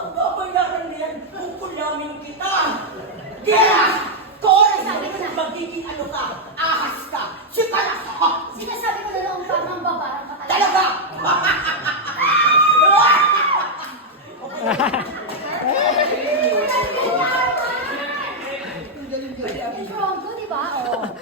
Pagbabayaran niyan, kukulamin kita! Yes! Kore! Sabi ko na, magiging ano ka, ahas ka, sika na! Sinasabi ko na noong tamang babarang ka Talaga! Strong to, di ba? Oh.